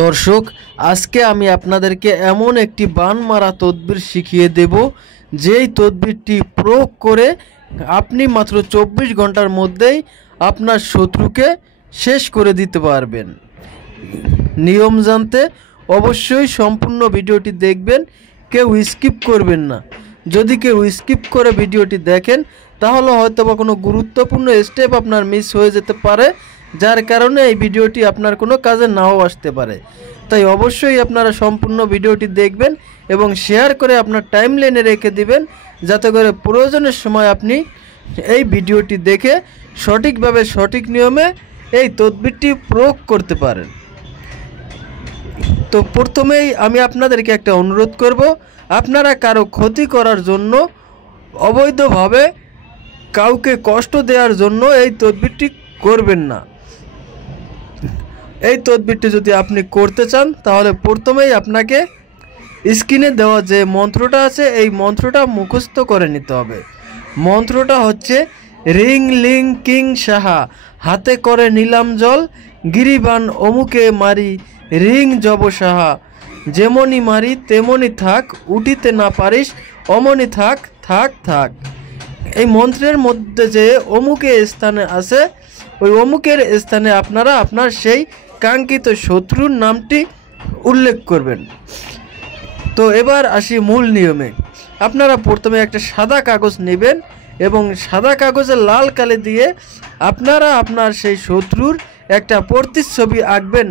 দর্শক, আজকে আমি আপনাদেরকে এমন একটি বান মারা তদবির শিখিয়ে দেব, যেই তদবিরটি প্রয়োগ করে আপনি মাত্র 24 ঘন্টার মধ্যেই আপনার শত্রুকে শেষ করে দিতে পারবেন। নিয়ম জানতে অবশ্যই সম্পূর্ণ ভিডিওটি দেখবেন, কেউ স্কিপ করবেন না। যদি কেউ স্কিপ করে ভিডিওটি দেখেন তাহলে হয়তো বা কোনো গুরুত্বপূর্ণ স্টেপ আপনার মিস হয়ে যেতে পারে, যার কারণে এই ভিডিওটি আপনার কোনো কাজে নাও আসতে পারে। তাই অবশ্যই আপনারা সম্পূর্ণ ভিডিওটি দেখবেন এবং শেয়ার করে আপনার টাইমলাইনে রেখে দিবেন, যাতে করে প্রয়োজনের সময় আপনি এই ভিডিওটি দেখে সঠিকভাবে সঠিক নিয়মে এই তদবিরটি প্রয়োগ করতে পারেন। তো প্রথমেই আমি আপনাদেরকে একটা অনুরোধ করব, আপনারা কারো ক্ষতি করার জন্য, অবৈধভাবে কাউকে কষ্ট দেওয়ার জন্য এই তদবিরটি করবেন না। এই তদবিরটি যদি আপনি করতে চান তাহলে প্রথমেই আপনাকে স্ক্রিনে দেওয়া যে মন্ত্রটা আছে এই মন্ত্রটা মুখস্থ করে নিতে হবে। মন্ত্রটা হচ্ছে রিং লিং কিং সাহা, হাতে করে নিলাম জল, গিরিবান অমুকে মারি রিং জব সাহা, যেমনি মারি তেমনি থাক, উঠিতে না পারিস অমনি থাক থাক থাক। এই মন্ত্রের মধ্যে যে অমুকে স্থানে আছে ওই অমুকের স্থানে আপনারা আপনার সেই কাঙ্ক্ষিত শত্রুর নামটি উল্লেখ করবেন। তো এবার আসি মূল নিয়মে। আপনারা প্রথমে একটা সাদা কাগজ নেবেন এবং সাদা কাগজে লাল কালি দিয়ে আপনারা আপনার সেই শত্রুর একটা প্রতিচ্ছবি আঁকবেন।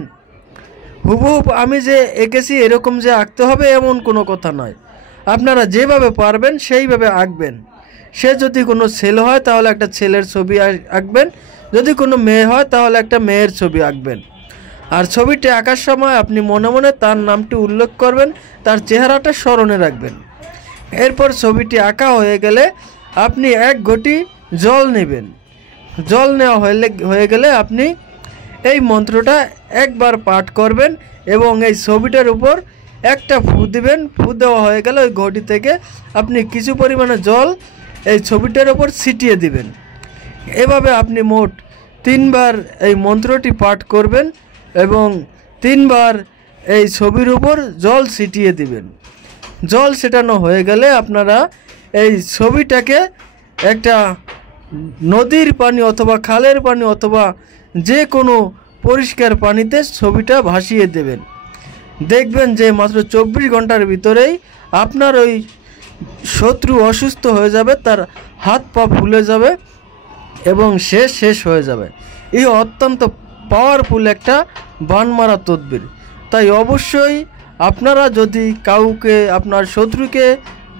হুবহুব আমি যে এঁকেছি এরকম যে আঁকতে হবে এমন কোনো কথা নয়, আপনারা যেভাবে পারবেন সেইভাবে আঁকবেন। সে যদি কোনো ছেলে হয় তাহলে একটা ছেলের ছবি আঁকবেন, যদি কোনো মেয়ে হয় তাহলে একটা মেয়ের ছবি আঁকবেন। আর ছবিটি আঁকার সময় আপনি মনে মনে তার নামটি উল্লেখ করবেন, তার চেহারাটা স্মরণে রাখবেন। এরপর ছবিটি আঁকা হয়ে গেলে আপনি এক ঘটি জল নেবেন। জল নেওয়া হয়ে গেলে আপনি এই মন্ত্রটা একবার পাঠ করবেন এবং এই ছবিটার উপর একটা ফু দিবেন। ফু দেওয়া হয়ে গেলে ওই ঘটি থেকে আপনি কিছু পরিমাণে জল এই ছবিটার উপর ছিটিয়ে দিবেন। এভাবে আপনি মোট 3 বার এই মন্ত্রটি পাঠ করবেন এবং 3 বার এই ছবির উপর জল ছিটিয়ে দিবেন। জল ছেটানো হয়ে গেলে আপনারা এই ছবিটাকে একটা নদীর পানি অথবা খালের পানি অথবা যে কোনো পরিষ্কার পানিতে ছবিটা ভাসিয়ে দেবেন। দেখবেন যে মাত্র 24 ঘন্টার ভিতরেই আপনার ওই শত্রু অসুস্থ হয়ে যাবে, তার হাত পা ফুলে যাবে এবং সে শেষ হয়ে যাবে। এই অত্যন্ত পাওয়ারফুল একটা বান মারা তদবির। তাই অবশ্যই আপনারা যদি কাউকে, আপনার শত্রুকে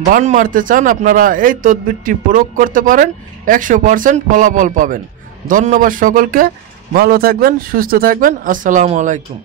বান মারতে চান, আপনারা এই তদবিরটি প্রয়োগ করতে পারেন, 100% ফলাফল পাবেন। ধন্যবাদ সকলকে, ভালো থাকবেন, সুস্থ থাকবেন। আসসালামু আলাইকুম।